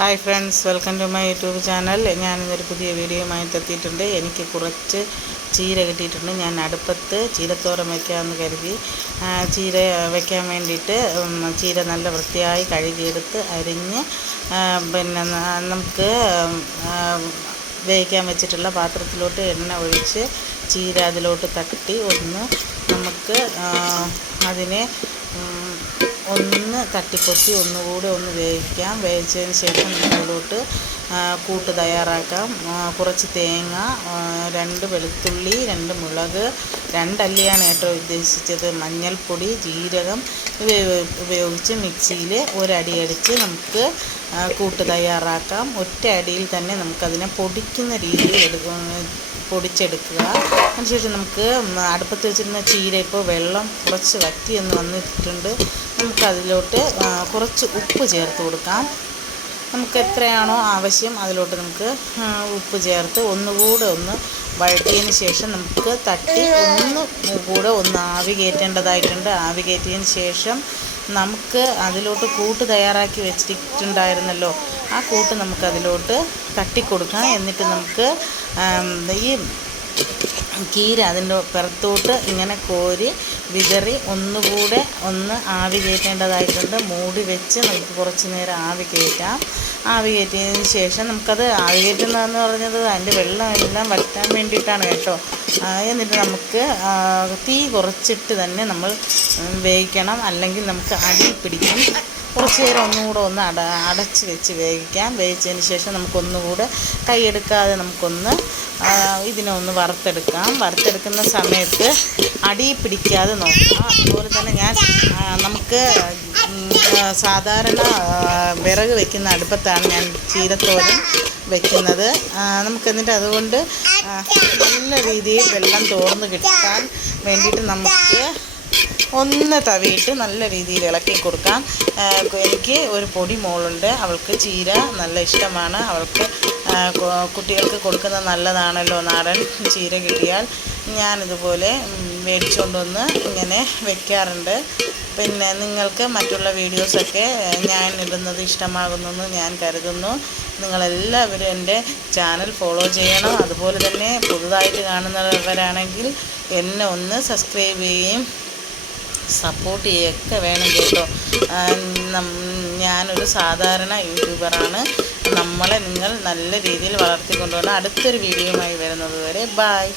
Hi friends welcome to my YouTube channel. ഞാൻ ഇന്നൊരു പുതിയ വീഡിയോയുമായി എത്തിയിട്ടുണ്ട്. എനിക്ക് കുറച്ച് ചീര കിട്ടിയിട്ടുണ്ട്. ഞാൻ അടുപ്പത്ത് ചീരത്തോരം വയ്ക്കാമെന്ന് കരുതി. ചീര വയ്ക്കാൻ വേണ്ടിയിട്ട് ചീര നല്ല വൃത്തിയായി കഴുകിയെടുത്ത് അരിഞ്ഞ് പിന്നെ നമുക്ക് വേവിക്കാൻ വെച്ചിട്ടുള്ള പാത്രത്തിലോട്ട് എണ്ണ ഒഴിച്ച് ചീര അതിലോട്ട് തട്ടി ഒന്ന് നമുക്ക് അതിനെ ഒന്ന് തട്ടിപ്പൊത്തി ഒന്നുകൂടി ഒന്ന് വേവിക്കാം. വേവിച്ചതിന് ശേഷം ആ, കൂട്ട് തയ്യാറാക്കാം. കുറച്ച് തേങ്ങ രണ്ട് വെളുത്തുള്ളി രണ്ട് മുളക് രണ്ടല്ലിയാണ് ഏറ്റവും ഉദ്ദേശിച്ചത്. മഞ്ഞൾപ്പൊടി ജീരകം ഇവ ഉപയോഗിച്ച് മിക്സിയിൽ ഒരടി അടിച്ച് നമുക്ക് കൂട്ട് തയ്യാറാക്കാം. ഒറ്റ അടിയിൽ തന്നെ നമുക്കതിനെ പൊടിക്കുന്ന രീതിയിൽ പൊടിച്ചെടുക്കുക. അതിനുശേഷം നമുക്ക് അടുപ്പത്ത് വെച്ചിരുന്ന ചീര ഇപ്പോൾ വെള്ളം കുറച്ച് വറ്റി എന്ന് വന്നിട്ടുണ്ട്. നമുക്കതിലോട്ട് കുറച്ച് ഉപ്പ് ചേർത്ത് കൊടുക്കാം. നമുക്ക് എത്രയാണോ ആവശ്യം അതിലോട്ട് നമുക്ക് ഉപ്പ് ചേർത്ത് ഒന്നുകൂടെ ഒന്ന് വഴറ്റിയതിന് ശേഷം നമുക്ക് തട്ടി ഒന്ന് കൂടെ ഒന്ന് ആവി കയറ്റേണ്ടതായിട്ടുണ്ട്. ആവി കയറ്റിയതിന് ശേഷം നമുക്ക് അതിലോട്ട് കൂട്ട് തയ്യാറാക്കി വെച്ചിട്ടുണ്ടായിരുന്നല്ലോ. ആ കൂട്ട് നമുക്ക് അതിലോട്ട് തട്ടിക്കൊടുക്കാം എന്നിട്ട് നമുക്ക് ഈ കീര അതിന്റെ പുറത്തോട്ട് ഇങ്ങനെ കോരി വിതറി ഒന്നുകൂടെ ഒന്ന് ആവി കയറ്റേണ്ടതായിട്ടുണ്ട്. മൂടി വെച്ച് നമുക്ക് കുറച്ച് നേരം ആവി കയറ്റാം. ആവി കയറ്റിയതിന് ശേഷം നമുക്കത് ആവി കയറ്റുന്നതെന്ന് പറഞ്ഞത് അതിന്റെ വെള്ളം എല്ലാം വറ്റാൻ വേണ്ടിയിട്ടാണ് കേട്ടോ. എന്നിട്ട് നമുക്ക് തീ കുറച്ചിട്ട് തന്നെ നമ്മൾ വേവിക്കണം. അല്ലെങ്കിൽ നമുക്ക് അടി പിടിക്കും. കുറച്ച് നേരം ഒന്നുകൂടെ ഒന്ന് അട അടച്ച് വെച്ച് വേവിക്കാം. വേവിച്ചതിന് ശേഷം നമുക്കൊന്നുകൂടെ കൈയെടുക്കാതെ നമുക്കൊന്ന് ഇതിനെ ഒന്ന് വറുത്തെടുക്കാം. വറുത്തെടുക്കുന്ന സമയത്ത് അടി പിടിക്കാതെ നോക്കുക അതുപോലെ തന്നെ ഞാൻ നമുക്ക് സാധാരണ വിറക് വെക്കുന്ന അടുപ്പത്താണ് ഞാൻ ചീരത്തോരൻ വെക്കുന്നത്. നമുക്ക് എന്നിട്ട് അതുകൊണ്ട് നല്ല രീതിയിൽ വെള്ളം തോർന്ന് കിട്ടാൻ വേണ്ടിയിട്ട് നമുക്ക് ഒന്ന് തവിയിട്ട് നല്ല രീതിയിൽ ഇളക്കി കൊടുക്കാം. എനിക്ക് ഒരു പൊടി മോളുണ്ട്. അവൾക്ക് ചീര നല്ല ഇഷ്ടമാണ്. അവൾക്ക് കുട്ടികൾക്ക് കൊടുക്കുന്നത് നല്ലതാണല്ലോ നാടൻ ചീര കിട്ടിയാൽ. ഞാനിതുപോലെ മേടിച്ചുകൊണ്ടൊന്ന് ഇങ്ങനെ വെക്കാറുണ്ട്. പിന്നെ നിങ്ങൾക്ക് മറ്റുള്ള വീഡിയോസൊക്കെ ഞാൻ ഇടുന്നത് ഇഷ്ടമാകുന്നെന്ന് ഞാൻ കരുതുന്നു. നിങ്ങളെല്ലാവരും എന്റെ ചാനൽ ഫോളോ ചെയ്യണം. അതുപോലെ തന്നെ പുതുതായിട്ട് കാണുന്നവരാണെങ്കിൽ എന്നെ ഒന്ന് സബ്സ്ക്രൈബ് ചെയ്യുകയും സപ്പോർട്ട് ചെയ്യൊക്കെ വേണം കേട്ടോ. ഞാനൊരു സാധാരണ യൂട്യൂബറാണ് നമ്മളെ നിങ്ങൾ നല്ല രീതിയിൽ വളർത്തിക്കൊണ്ടുവന്ന് അടുത്തൊരു വീഡിയോയുമായി വരുന്നത് വരെ ബായ്